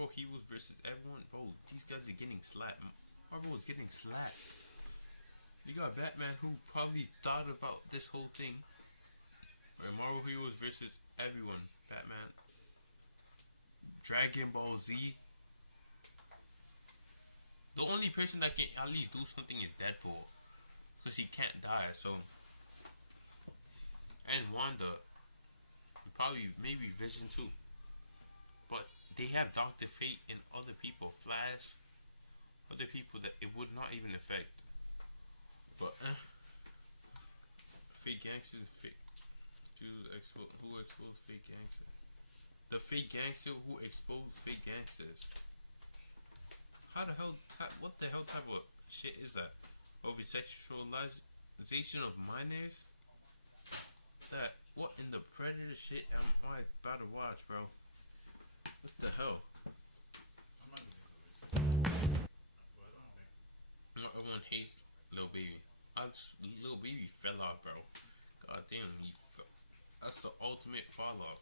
Marvel Heroes versus everyone, bro. These guys are getting slapped. Marvel is getting slapped. You got Batman, who probably thought about this whole thing. Or Marvel Heroes versus everyone. Batman. Dragon Ball Z. The only person that can at least do something is Deadpool. Because he can't die, so. And Wanda. Probably, maybe Vision too. But they have Dr. Fate and other people. Flash. Other people that it would not even affect. But, fake gangsters, fake. Who exposed fake gangsters? The fake gangster who exposed fake gangsters. How the hell? What the hell type of shit is that? Over sexualization of minors? That what in the predator shit am I about to watch, bro? What the hell? Everyone hates Lil Baby. Lil Baby fell off, bro. God damn, that's the ultimate fall off.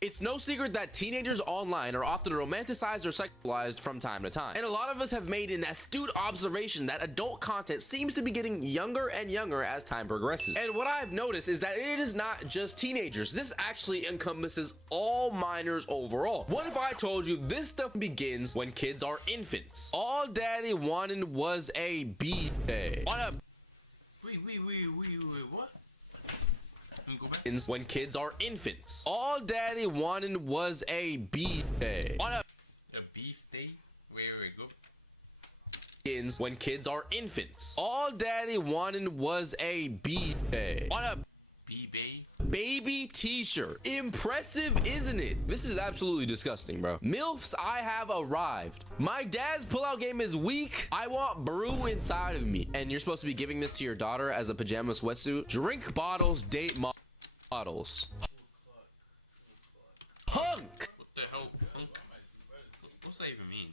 It's no secret that teenagers online are often romanticized or sexualized from time to time. And a lot of us have made an astute observation that adult content seems to be getting younger and younger as time progresses. And what I've noticed is that it is not just teenagers. This actually encompasses all minors overall. What if I told you this stuff begins when kids are infants? All daddy wanted was a B-day. Wait, what? When kids are infants. All daddy wanted was a B-day. A beef day? Wait, go. When kids are infants. All daddy wanted was a B-day. B-bay? Baby t-shirt. Impressive, isn't it? This is absolutely disgusting, bro. MILFs, I have arrived. My dad's pullout game is weak. I want brew inside of me. And you're supposed to be giving this to your daughter as a pajama sweatsuit. Drink bottles, date models. Hunk. What the hell? Hunk? What's that even mean?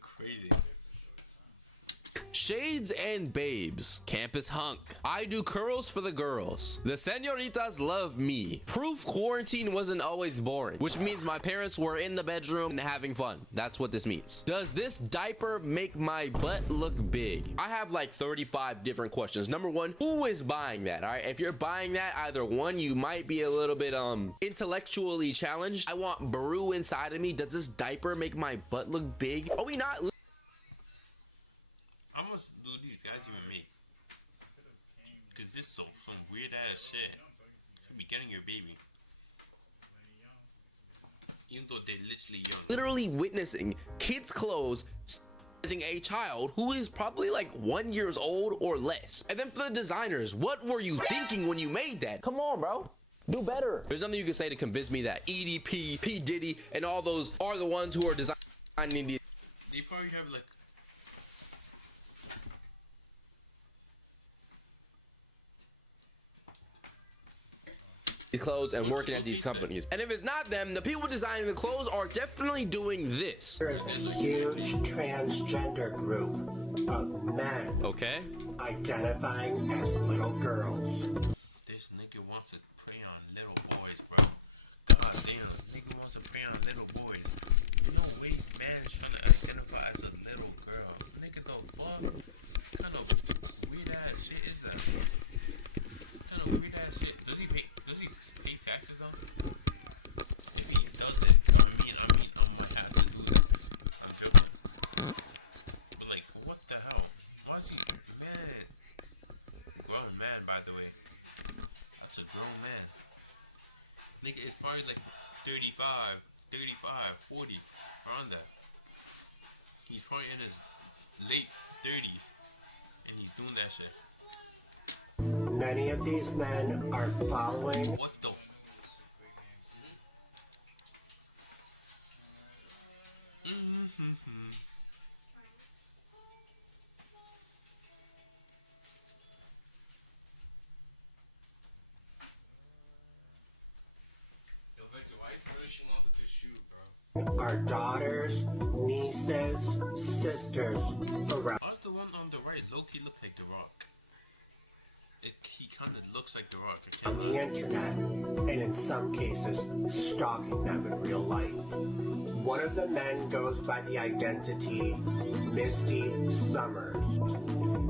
Crazy. Shades and babes. Campus hunk. I do curls for the girls. The senoritas love me. Proof quarantine wasn't always boring, which means my parents were in the bedroom and having fun. That's what this means. Does this diaper make my butt look big? I have like 35 different questions. Number one, who is buying that? All right, if you're buying that, either one, you might be a little bit intellectually challenged. I want brew inside of me. Does this diaper make my butt look big? Are we not? How much do these guys even make? Cause this is some weird ass shit. Should be getting your baby, even though they're literally young. Literally witnessing kids' clothes as a child who is probably like 1 year old or less. And then for the designers, what were you thinking when you made that? Come on, bro. Do better. There's nothing you can say to convince me that EDP, P. Diddy, and all those are the ones who are designing these. They probably have like. Clothes and working at these companies. And if it's not them, the people designing the clothes are definitely doing this. There's a huge transgender group of men, okay, identifying as little girls. This nigga wants to prey on little boys, bro. God damn, nigga wants to prey on little boys. No way, man is trying to identify as a little girl. Nigga, the fuck? What kind of weird ass shit is that? What kind of weird ass shit? Does he pay taxes though? If he doesn't, I mean, I might have to do that. I'm joking. But like, what the hell? Why is he, man? Grown man, by the way. That's a grown man. Nigga, it's probably like 35, 40, around that. He's probably in his late 30s, and he's doing that shit. Many of these men are following. What the Yo, Victor, why you finishing up with this shoot, bro? our daughters, nieces, sisters around Why's the one on the right low-key look like The Rock? He kind of looks like The Rock. I can't the internet, and in some cases, stalking them in real life. One of the men goes by the identity Misty Summers.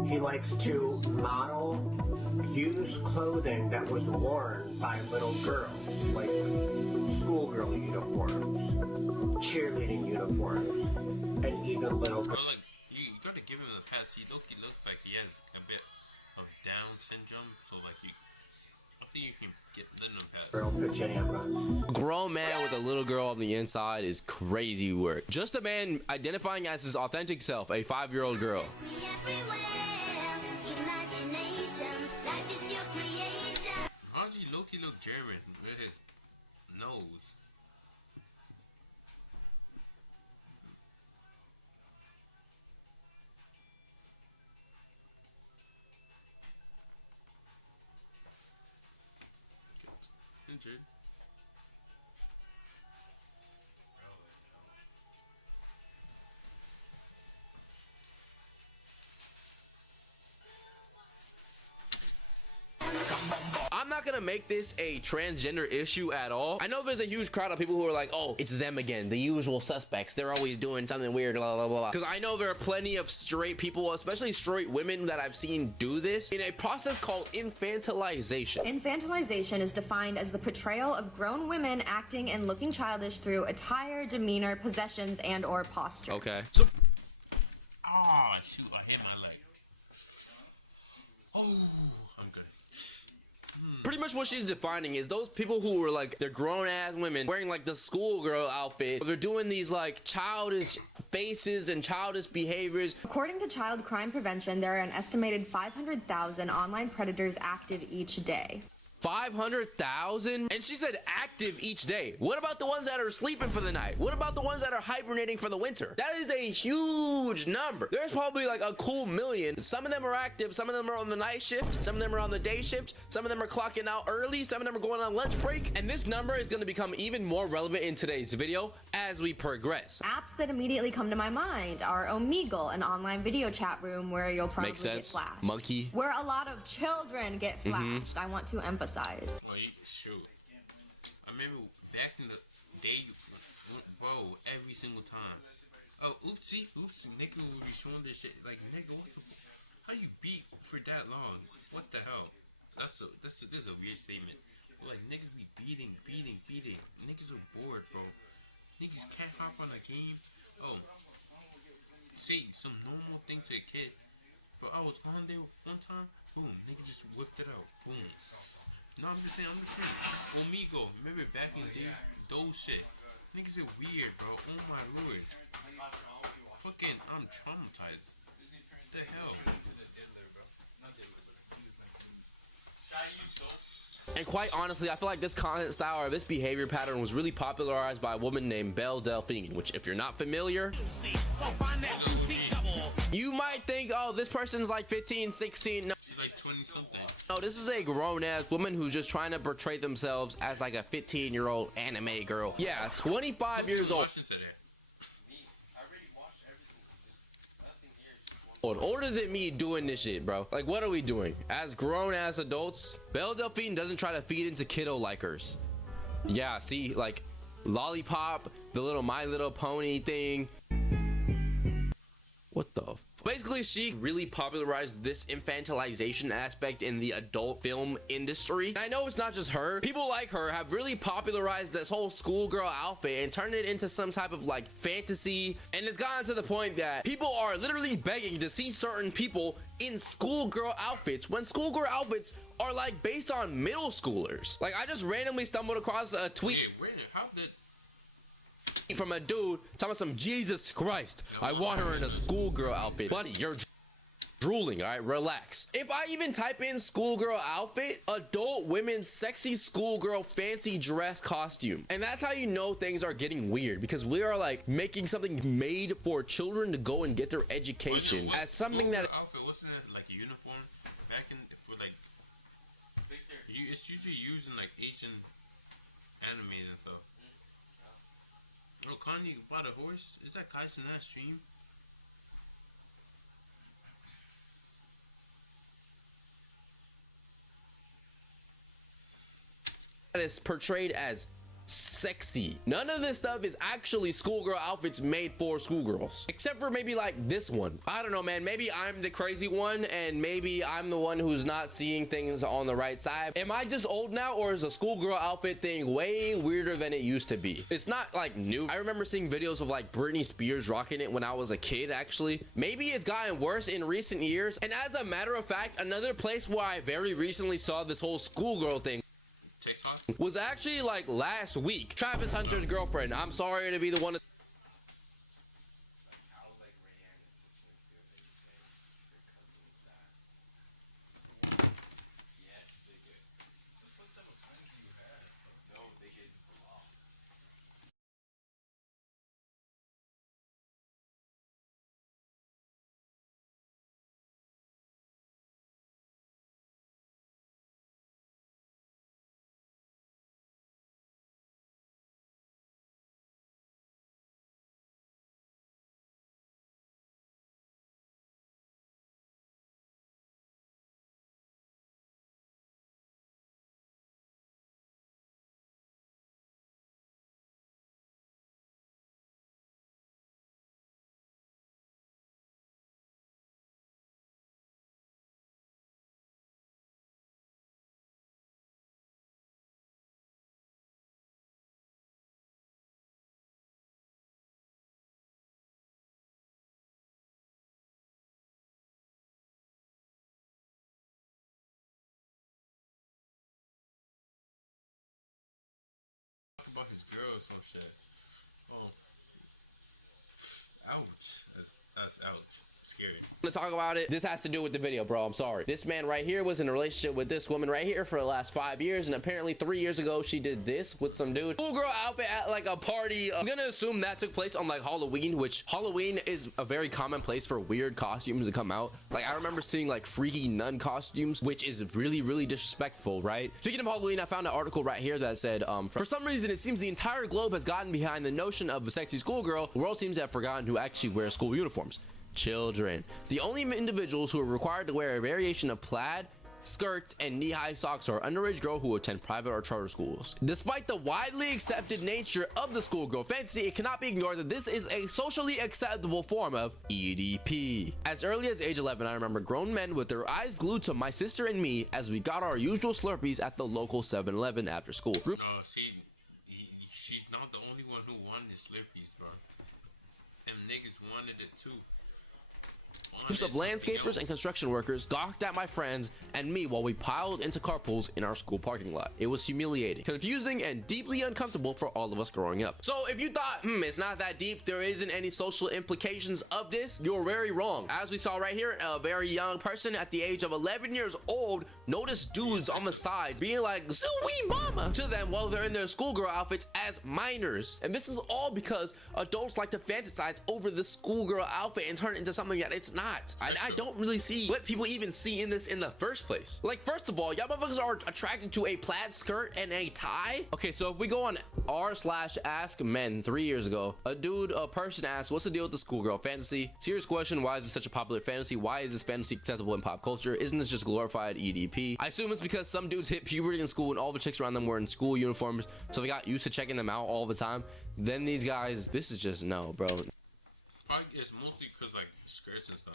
He likes to model, use clothing that was worn by little girls, like schoolgirl uniforms, cheerleading uniforms, and even little girls. Well, like, you gotta give him the pass. He looks like he has a bit of Down syndrome, so like I think you can let him pass. Girl pajamas. A grown man with a little girl on the inside is crazy work. Just a man identifying as his authentic self, a 5-year-old girl. How does he low-key look German with his nose? Injured. I'm not gonna make this a transgender issue at all. I know there's a huge crowd of people who are like, oh, it's them again, the usual suspects. They're always doing something weird, blah, blah, blah. Because I know there are plenty of straight people, especially straight women, that I've seen do this in a process called infantilization. Infantilization is defined as the portrayal of grown women acting and looking childish through attire, demeanor, possessions, and or posture. Okay. So, Ah, shoot, I hit my leg. Oh, I'm good. pretty much what she's defining is those people who are like, they're grown-ass women wearing like the schoolgirl outfit. They're doing these like childish faces and childish behaviors. According to Child Crime Prevention, there are an estimated 500,000 online predators active each day. 500,000? And she said active each day. What about the ones that are sleeping for the night? What about the ones that are hibernating for the winter? That is a huge number. There's probably like a cool million. Some of them are active, some of them are on the night shift, some of them are on the day shift, some of them are clocking out early, some of them are going on lunch break. And this number is going to become even more relevant in today's video as we progress. Apps that immediately come to my mind are Omegle, an online video chat room where you'll probably Makes get sense. flashed. Monkey. Where a lot of children get flashed. I want to emphasize. Oh, shoot. I remember back in the day, bro, every single time. Oh, oops, nigga will be showing this shit. Like, nigga, what the, how you beat for that long? What the hell? This is a weird statement. But like, niggas be beating. Niggas are bored, bro. Niggas can't hop on a game. Oh, say some normal thing to a kid. But I was on there one time. Boom, nigga just whipped it out. Boom. No, I'm just saying. Omegle, remember back in the day? Those shit. Niggas are weird, bro. Oh my lord. Fucking, I'm traumatized. What the hell? And quite honestly, I feel like this content style or this behavior pattern was really popularized by a woman named Belle Delphine, which if you're not familiar, you might think, oh, this person's like 15, 16. No. She's like 20 something. No, this is a grown-ass woman who's just trying to portray themselves as like a 15-year-old anime girl. Yeah, 25 years old. Older than me doing this shit, bro. Like, what are we doing? As grown-ass adults, Belle Delphine doesn't try to feed into kiddo likers. Yeah, see, like, Lollipop, the little My Little Pony thing. What the f? Basically, she really popularized this infantilization aspect in the adult film industry. And I know it's not just her. People like her have really popularized this whole schoolgirl outfit and turned it into some type of like fantasy. And it's gotten to the point that people are literally begging to see certain people in schoolgirl outfits when schoolgirl outfits are like based on middle schoolers. Like, I just randomly stumbled across a tweet. How did... from a dude talking about some Jesus Christ. I want her in a schoolgirl outfit. Buddy, you're drooling, all right? Relax. If I even type in schoolgirl outfit, adult women's sexy schoolgirl fancy dress costume, and that's how you know things are getting weird, because we are like making something made for children to go and get their education as something that outfit wasn't it like a uniform back in for like it's usually used in like Asian anime and stuff. Oh, Kanye bought a horse? Is that Kai's in that stream? That is portrayed as sexy. None of this stuff is actually schoolgirl outfits made for schoolgirls, except for maybe like this one. I don't know, man. Maybe I'm the crazy one, and maybe I'm the one who's not seeing things on the right side. Am I just old now, or is the schoolgirl outfit thing way weirder than it used to be? It's not like new. I remember seeing videos of like Britney Spears rocking it when I was a kid, actually. Maybe it's gotten worse in recent years. And as a matter of fact, another place where I very recently saw this whole schoolgirl thing TikTok? was actually like last week. Travis Hunter's girlfriend. I'm sorry to be the one to Talked about his girl or some shit. Oh. Ouch. That's ouch. Scary. to talk about it. This has to do with the video, bro. I'm sorry. This man right here was in a relationship with this woman right here for the last 5 years, and apparently 3 years ago she did this with some dude. Schoolgirl outfit at like a party. I'm gonna assume that took place on like Halloween, which Halloween is a very common place for weird costumes to come out. Like I remember seeing like freaky nun costumes, which is really disrespectful, right? Speaking of Halloween, I found an article right here that said for some reason it seems the entire globe has gotten behind the notion of a sexy schoolgirl. The world seems to have forgotten who actually wears school uniforms. Children. The only individuals who are required to wear a variation of plaid, skirts, and knee-high socks are underage girls who attend private or charter schools. Despite the widely accepted nature of the schoolgirl fantasy, it cannot be ignored that this is a socially acceptable form of EDP. As early as age 11, I remember grown men with their eyes glued to my sister and me as we got our usual Slurpees at the local 7-Eleven after school. No, see, she's not the only one who wanted Slurpees, bro. Them niggas wanted it too. Groups of landscapers and construction workers gawked at my friends and me while we piled into carpools in our school parking lot. It was humiliating, confusing, and deeply uncomfortable for all of us growing up. So if you thought, it's not that deep, there isn't any social implications of this, you're very wrong. As we saw right here, a very young person at the age of 11 years old noticed dudes on the side being like, "Sweet mama," to them while they're in their schoolgirl outfits as minors. And this is all because adults like to fantasize over the schoolgirl outfit and turn it into something that it's not. I don't really see what people even see in this in the first place. Like, first of all, y'all motherfuckers are attracted to a plaid skirt and a tie. Okay, so if we go on r/ask men 3 years ago, a person asked, what's the deal with the schoolgirl fantasy? Serious question, why is this such a popular fantasy? Why is this fantasy acceptable in pop culture? Isn't this just glorified EDP? I assume it's because some dudes hit puberty in school and all the chicks around them were in school uniforms, so they got used to checking them out all the time. Then these guys, this is just no, bro. Probably it's mostly because like skirts and stuff.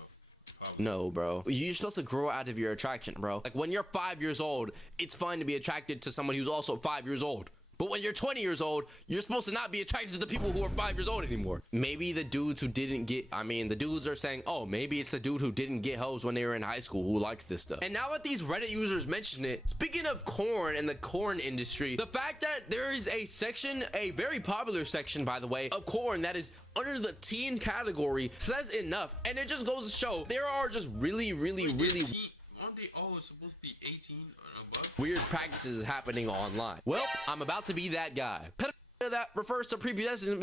Probably. No, bro. You're supposed to grow out of your attraction, bro. Like when you're 5 years old, it's fun to be attracted to someone who's also 5 years old. But when you're 20 years old, you're supposed to not be attracted to the people who are 5 years old anymore. Maybe the dudes who didn't get, the dudes are saying, oh, maybe it's the dude who didn't get hoes when they were in high school who likes this stuff. And now that these Reddit users mention it, speaking of corn and the corn industry, the fact that there is a section, a very popular section, by the way, of corn that is under the teen category says enough. And it just goes to show there are just really Aren't they all supposed to be 18 or above? weird practices happening online. Well, I'm about to be that guy. That refers to prepubescent.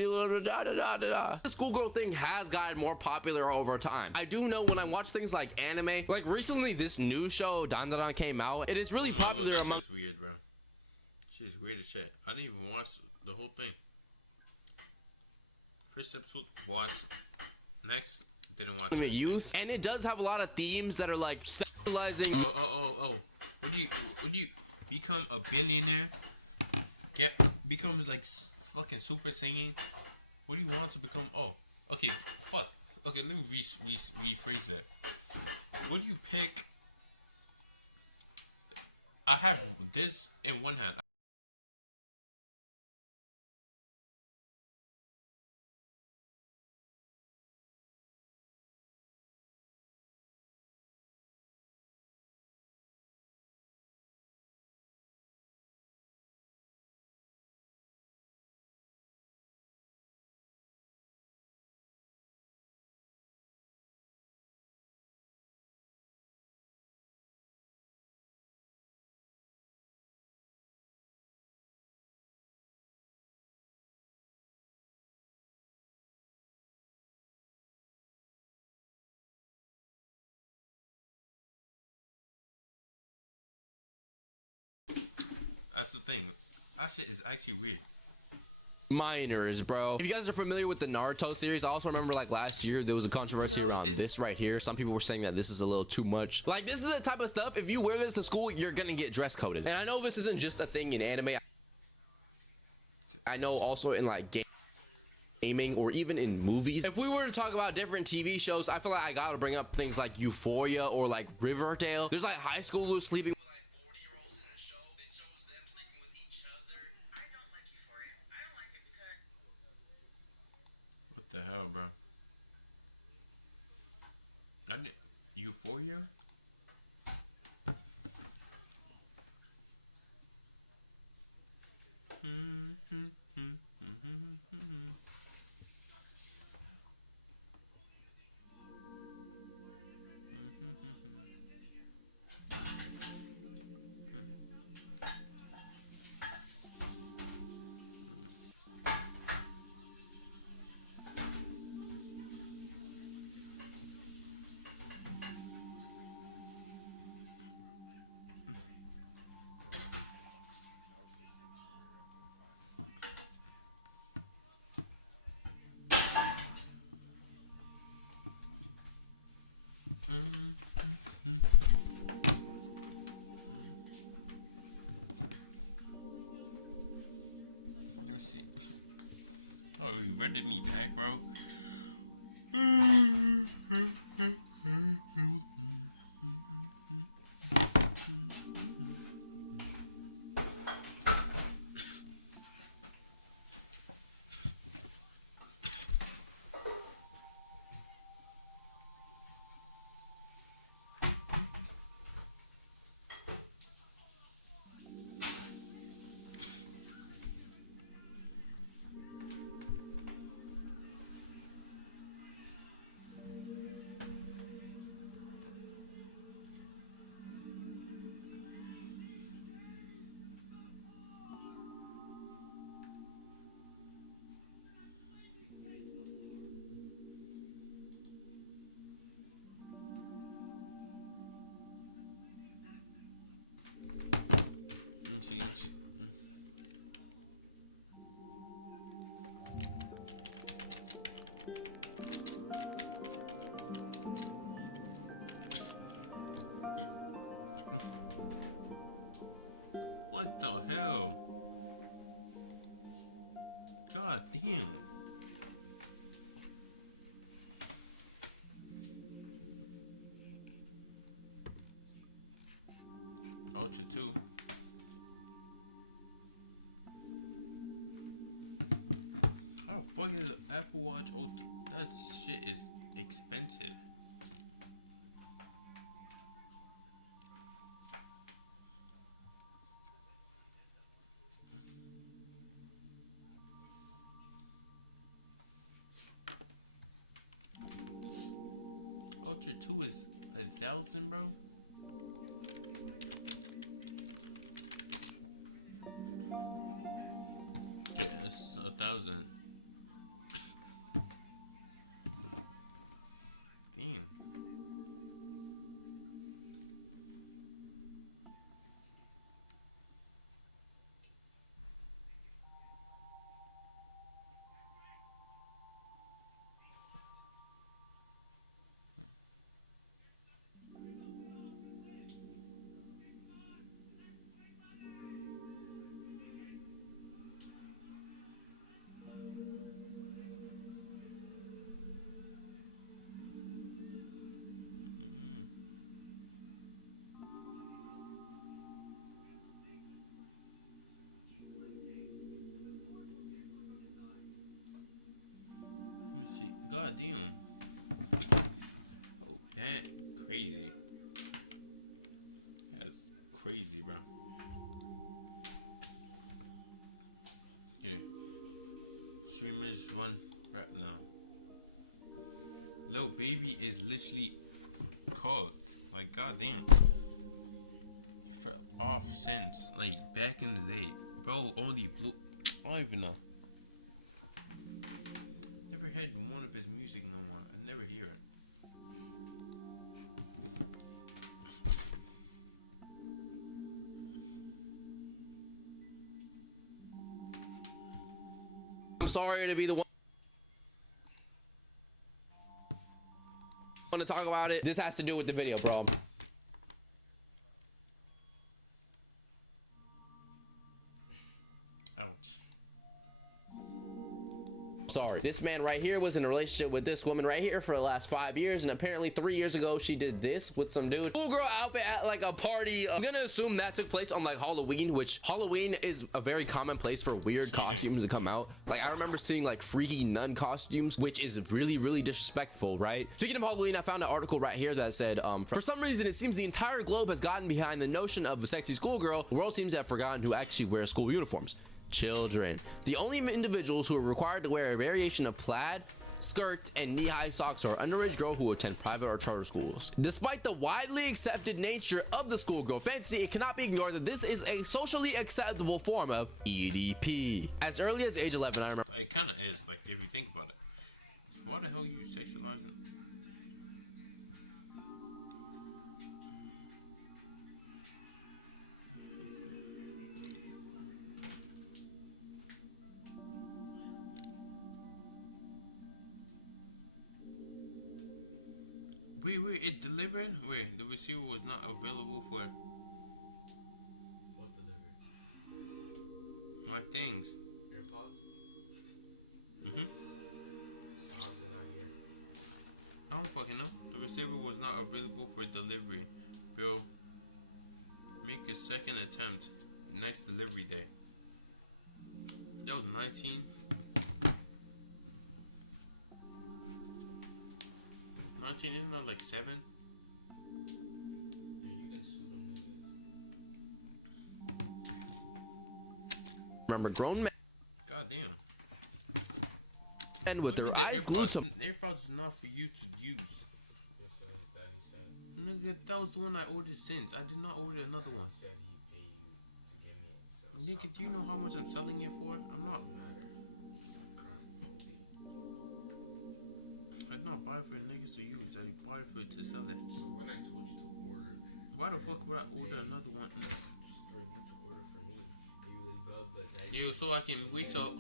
The schoolgirl thing has gotten more popular over time. I do know when I watch things like anime, like recently this new show Dandadan came out. It is really popular among. It's weird, bro. Shit's weird as shit. I didn't even watch the whole thing. first episode. Watch. Next, didn't watch Anime it. youth, and it does have a lot of themes that are like sexualizing. Oh. Would you become a billionaire? Become like fucking super singing? What do you want to become? Oh, okay, fuck. Okay, let me rephrase that. What do you pick? I have this in one hand. That's the thing. That shit is actually weird. Minors, bro. If you guys are familiar with the Naruto series, I also remember like last year there was a controversy around this right here. Some people were saying that this is a little too much. Like, this is the type of stuff, if you wear this to school, you're gonna get dress coded. And I know this isn't just a thing in anime. I know also in like gaming or even in movies. If we were to talk about different TV shows, I feel like I gotta bring up things like Euphoria or like Riverdale. There's like high schoolers sleeping with like 40-year-olds in a show that shows them sleeping with each other. I don't like Euphoria. I don't like it because What the hell, bro? Euphoria? actually caught. Like, goddamn. For off since, like, back in the day. Bro, only blue. I don't even know. Never heard one of his music no more. I never hear it. I'm sorry to be the one to talk about it. This has to do with the video, bro. Sorry. This man right here was in a relationship with this woman right here for the last 5 years, and apparently 3 years ago she did this with some dude. Schoolgirl outfit at like a party. I'm gonna assume that took place on like Halloween, which Halloween is a very common place for weird costumes to come out. Like, I remember seeing like freaky nun costumes, which is really disrespectful, right? Speaking of Halloween, I found an article right here that said for some reason it seems the entire globe has gotten behind the notion of a sexy schoolgirl. The world seems to have forgotten who actually wears school uniforms. Children. The only individuals who are required to wear a variation of plaid, skirts, and knee-high socks are underage girls who attend private or charter schools. Despite the widely accepted nature of the schoolgirl fantasy, it cannot be ignored that this is a socially acceptable form of EDP. As early as age 11, I remember. It kind of is, like, if you think about it. Why the hell you sexualizing? Wait, it delivered? Wait, the receiver was not available for... What delivered? My things. AirPods? Mm-hmm. So how's it not here? I don't fucking know. The receiver was not available for delivery. Bill, make a second attempt next delivery day. That was 19. 19, isn't that like 7? Yeah, you can sue them niggas. Remember grown men Goddamn. and with their eyes glued to AirPods is not for you to use. Yes, sir, his daddy said. Nigga, that was the one I ordered since. I did not order another one. He said he paid you to give me it. So Nigga, do you know how much I'm selling it for? I'm not. I did not buy it for niggas to use. I bought it for to sell it. So when I told you to order, Why the fuck would I order another one? for you to order for me, you would love, but daddy, Yo, so I can waste $100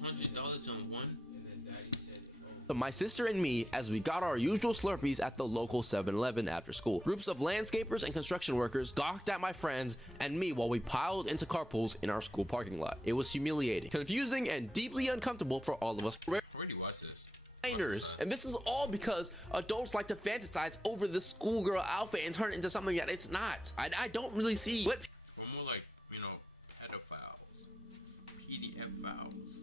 on one? and then daddy said, oh, my sister and me as we got our usual Slurpees at the local 7-Eleven after school. Groups of landscapers and construction workers gawked at my friends and me while we piled into carpools in our school parking lot. It was humiliating, confusing, and deeply uncomfortable for all of us. I already watched this. And this is all because adults like to fantasize over the schoolgirl outfit and turn it into something that it's not. I don't really see what Or more like, you know, pedophiles. PDF files.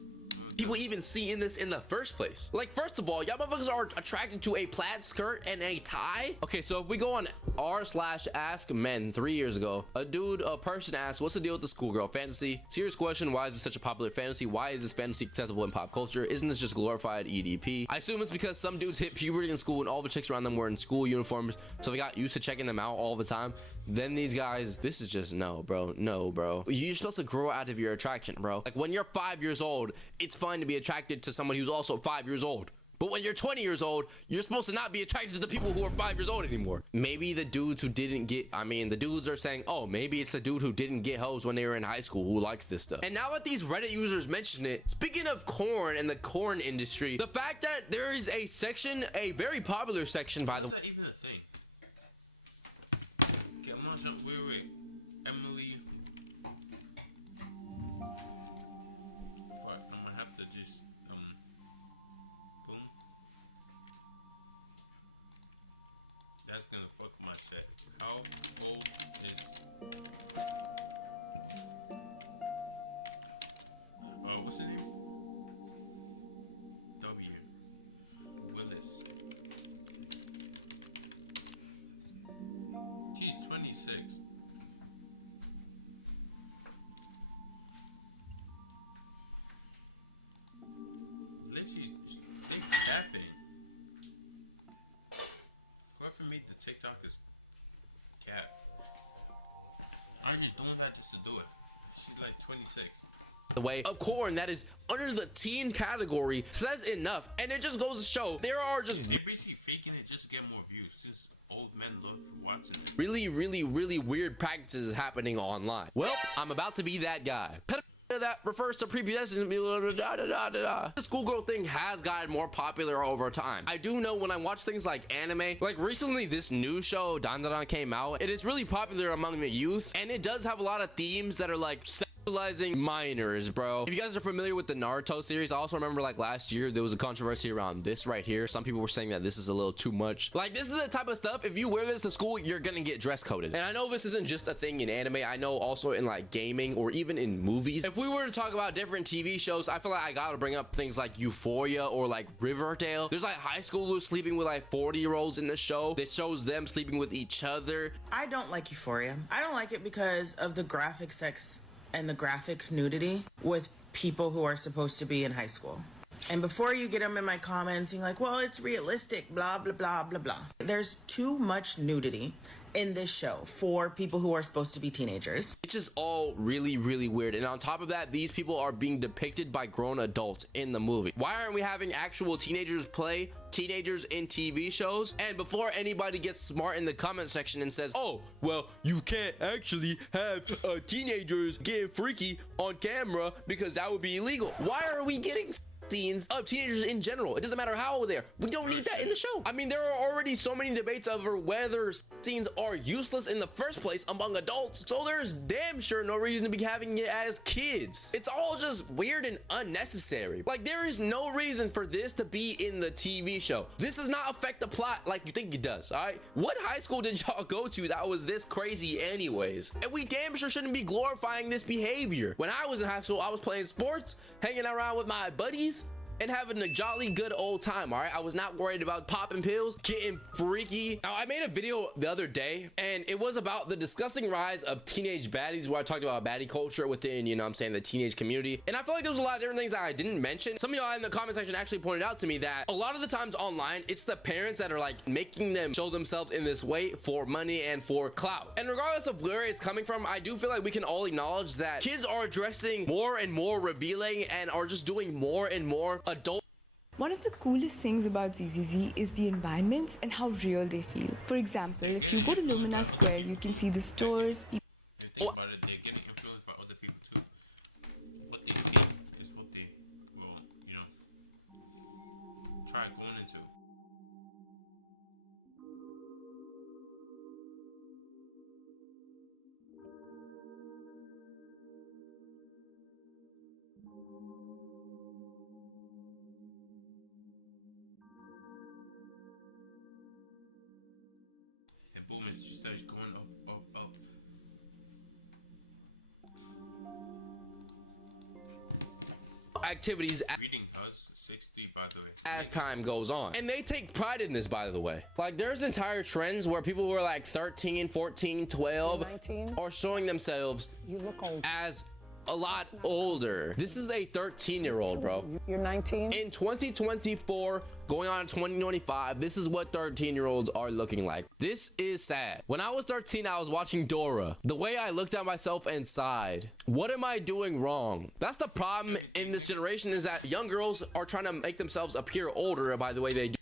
people even see in this in the first place. Like, first of all, y'all motherfuckers are attracted to a plaid skirt and a tie. Okay, so if we go on r/ask men 3 years ago, a person asked, what's the deal with the schoolgirl fantasy? Serious question, why is this such a popular fantasy? Why is this fantasy acceptable in pop culture? Isn't this just glorified EDP? I assume it's because some dudes hit puberty in school and all the chicks around them were in school uniforms, so they got used to checking them out all the time. Then these guys, this is just no, bro. You're supposed to grow out of your attraction, bro. Like, when you're 5 years old, it's fine to be attracted to someone who's also 5 years old. But when you're 20 years old, you're supposed to not be attracted to the people who are 5 years old anymore. Maybe the dudes who didn't get, the dudes are saying, oh, maybe it's the dude who didn't get hoes when they were in high school who likes this stuff. And now that these Reddit users mention it, speaking of corn and the corn industry, the fact that there is a section, a very popular section, by the way. Is that even a thing? Okay, I'm not sure. Wait. Emily. Fuck, I'm gonna have to just, boom. That's gonna fuck my shit. How old is... what's his name? W. Willis. He's 26. Literally, they capping. Whoever made TikTok is cap. I'm just doing that just to do it. She's like 26. The way of corn that is under the teen category says enough, and it just goes to show there are just They're basically faking it just to get more views. Just old men love watching it. really weird practices happening online. Well, I'm about to be that guy. That refers to prepubescent. The schoolgirl thing has gotten more popular over time. I do know when I watch things like anime, like recently this new show Dandadan came out. It is really popular among the youth, and it does have a lot of themes that are like sexualizing minors, bro. If you guys are familiar with the Naruto series, I also remember like last year there was a controversy around this right here. Some people were saying that this is a little too much. Like, this is the type of stuff, if you wear this to school, you're gonna get dress coded. And I know this isn't just a thing in anime. I know also in like gaming or even in movies. If we were to talk about different TV shows, I feel like I gotta bring up things like Euphoria or like Riverdale. There's like high schoolers sleeping with like 40-year-olds in the show that shows them sleeping with each other. I don't like Euphoria. I don't like it because of the graphic sex and the graphic nudity with people who are supposed to be in high school. And before you get them in my comments saying like, well, it's realistic, blah, blah, blah, blah, blah. There's too much nudity in this show for people who are supposed to be teenagers. It's just all really weird. And on top of that, these people are being depicted by grown adults in the movie. Why aren't we having actual teenagers play teenagers in TV shows? And before anybody gets smart in the comment section and says, oh, well, you can't actually have teenagers getting freaky on camera because that would be illegal. Why are we getting scenes of teenagers in general? It doesn't matter how old they are. We don't need that in the show. I mean, there are already so many debates over whether scenes are useless in the first place among adults, so there's damn sure no reason to be having it as kids. It's all just weird and unnecessary. Like, there is no reason for this to be in the TV show. This does not affect the plot like you think it does, all right? What high school did y'all go to that was this crazy anyways? And we damn sure shouldn't be glorifying this behavior. When I was in high school, I was playing sports, hanging around with my buddies, and having a jolly good old time, all right? I was not worried about popping pills, getting freaky. Now, I made a video the other day, and it was about the disgusting rise of teenage baddies, where I talked about baddie culture within, you know what I'm saying, the teenage community. And I feel like there was a lot of different things that I didn't mention. Some of y'all in the comment section actually pointed out to me that a lot of the times online, it's the parents that are like making them show themselves in this way for money and for clout. And regardless of where it's coming from, I do feel like we can all acknowledge that kids are dressing more and more revealing and are just doing more and more adult. One of the coolest things about ZZZ is the environments and how real they feel. For example, if you go to Lumina Square, you can see the stores, people. If you think about it, they're getting influenced by other people too. What they see is what they will, you know, try going into. And boom, it starts going up. Activities Reading Hus 60, by the way. as time goes on, and they take pride in this, by the way. Like, there's entire trends where people who are like 13, 14, 12 are showing themselves as a lot older. This is a 13-year-old, bro. You're 19? In 2024, going on 2025, this is what 13-year-olds are looking like. This is sad. When I was 13, I was watching Dora. The way I looked at myself and sighed, what am I doing wrong? That's the problem in this generation, is that young girls are trying to make themselves appear older by the way they And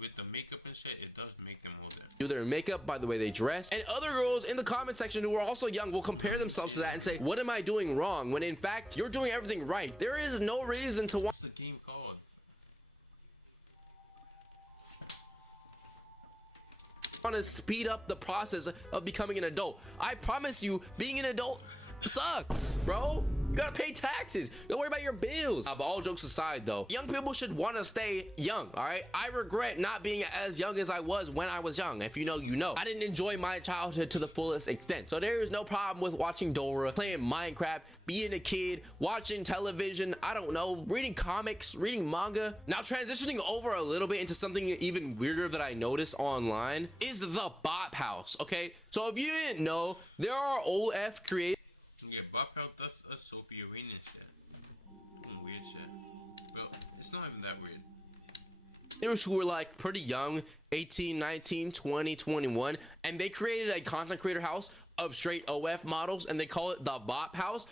with the makeup and shit, it does make them older. do their makeup, by the way they dress. And other girls in the comment section who are also young will compare themselves to that and say, what am I doing wrong? When in fact, you're doing everything right. There is no reason to want What's the game called? to speed up the process of becoming an adult. I promise you, being an adult sucks, bro. You gotta pay taxes. Don't worry about your bills. But all jokes aside, though, young people should want to stay young, all right? I regret not being as young as I was when I was young. If you know, you know. I didn't enjoy my childhood to the fullest extent. So there is no problem with watching Dora, playing Minecraft, being a kid, watching television, I don't know, reading comics, reading manga. Now, transitioning over a little bit into something even weirder that I noticed online is the Bop House, okay? So if you didn't know, there are OF creators. Yeah, Bob Help, that's Sophie Arena shit. Doing weird shit. Well, it's not even that weird. who were like pretty young, 18, 19, 20, 21, and they created a content creator house of straight OF models, and they call it the Bop House.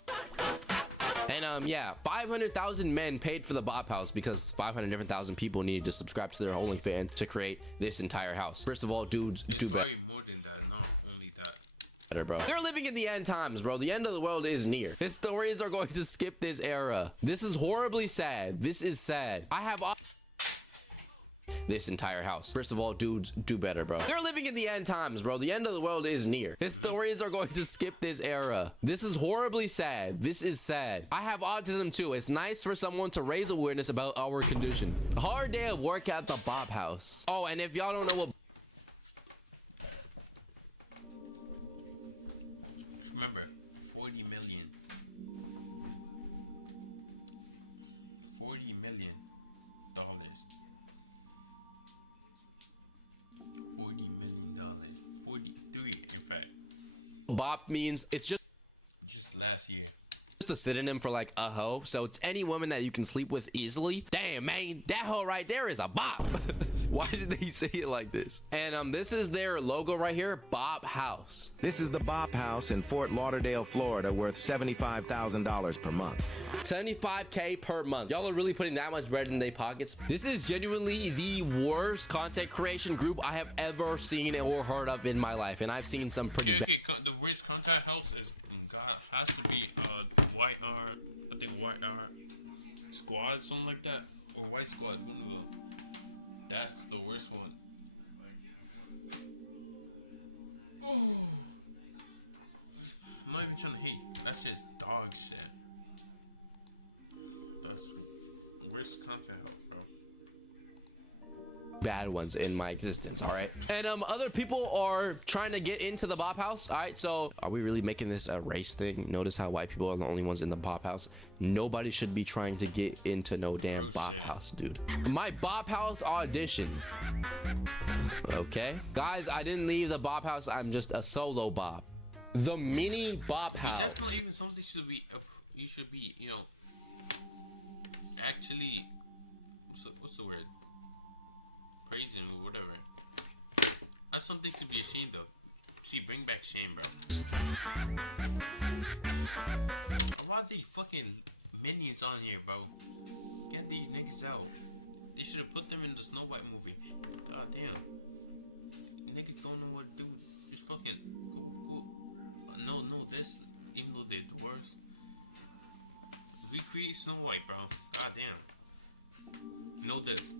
And yeah, 500,000 men paid for the Bop House because 500 different thousand people needed to subscribe to their OnlyFans to create this entire house. First of all, dudes, do better. More than that, not only that. Better, bro. They're living in the end times, bro. The end of the world is near. Historians are going to skip this era. This is horribly sad. This is sad. I have this entire house. First of all, dudes, do better, bro. They're living in the end times, bro. The end of the world is near. Historians are going to skip this era. This is horribly sad. This is sad. I have autism too. It's nice for someone to raise awareness about our condition. A hard day of work at the Bop House. Oh, and if y'all don't know what... Remember, 40 million. 40 million dollars. 40 million dollars. 43, in fact. Bop means it's just Last year. a synonym for like a hoe. So it's any woman that you can sleep with easily. Damn, man, that hoe right there is a bop. Why did they say it like this? And this is their logo right here, Bop House. This is the Bop House in Fort Lauderdale, Florida, worth $75,000 per month. 75K per month. Y'all are really putting that much bread in their pockets. This is genuinely the worst content creation group I have ever seen or heard of in my life, and I've seen some pretty bad. The worst content house is has to be White R, I think White R Squad, something like that, or White Squad, one of them. That's the worst one. Oh. I'm not even trying to hate. That's just dog shit. That's worst content house, bro. Bad ones in my existence. All right, and other people are trying to get into the Bop House. All right, so are we really making this a race thing? Notice how white people are the only ones in the Bop House. Nobody should be trying to get into no damn Bop House, dude. My Bop House audition. Okay, guys, I didn't leave the Bop House. I'm just a solo bop. The mini Bop House. That's not even something you should be, you know, actually, what's the word? Praising or whatever. That's something to be ashamed of. See, bring back shame, bro. I want these fucking minions on here, bro. Get these niggas out. They should have put them in the Snow White movie. God damn. Niggas don't know what to do. Just fucking go. No, this, even though they're dwarves. We create Snow White, bro. God damn. Know this.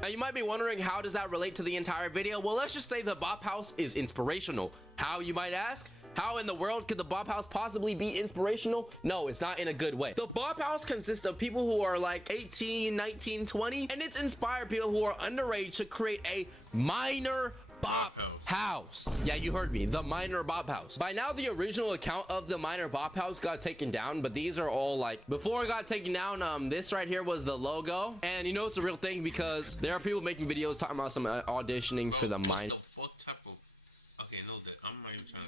Now you might be wondering, how does that relate to the entire video? Well, let's just say the Bop House is inspirational. How, you might ask? How in the world could the Bop House possibly be inspirational? No, it's not in a good way. The Bop House consists of people who are like 18, 19, 20, and it's inspired people who are underage to create a minor Bop House. Yeah, you heard me. The minor Bop House. By now, the original account of the minor Bop House got taken down, but these are all like, before it got taken down, this right here was the logo. And you know it's a real thing because there are people making videos talking about some auditioning for the minor.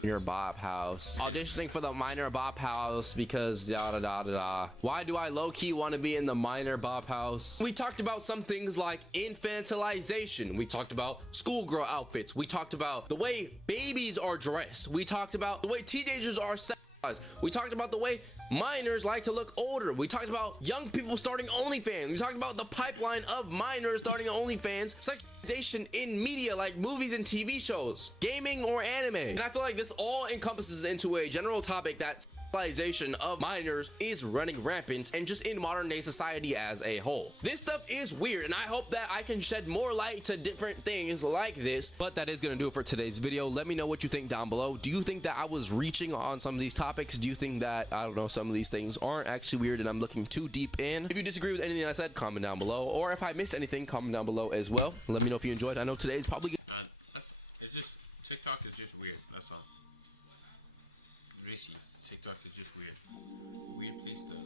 Minor Bop House. Auditioning for the minor Bop House because yada da da da. Why do I low-key want to be in the minor Bop House? We talked about some things like infantilization. We talked about schoolgirl outfits. We talked about the way babies are dressed. We talked about the way teenagers are sexualized. We talked about the way minors like to look older. We talked about young people starting OnlyFans. We talked about the pipeline of minors starting OnlyFans. Sexualization in media like movies and TV shows, gaming or anime. And I feel like this all encompasses into a general topic that sexualization of minors is running rampant and just in modern day society as a whole. This stuff is weird and I hope that I can shed more light to different things like this, but that is gonna do it for today's video. Let me know what you think down below. Do you think that I was reaching on some of these topics? Do you think that, I don't know, some of these things aren't actually weird and I'm looking too deep in? If you disagree with anything I said, comment down below, or if I missed anything, comment down below as well. Let me know if you enjoyed. I know today's probably it's just TikTok is just weird. That's all. Basically, TikTok is just weird. Weird place to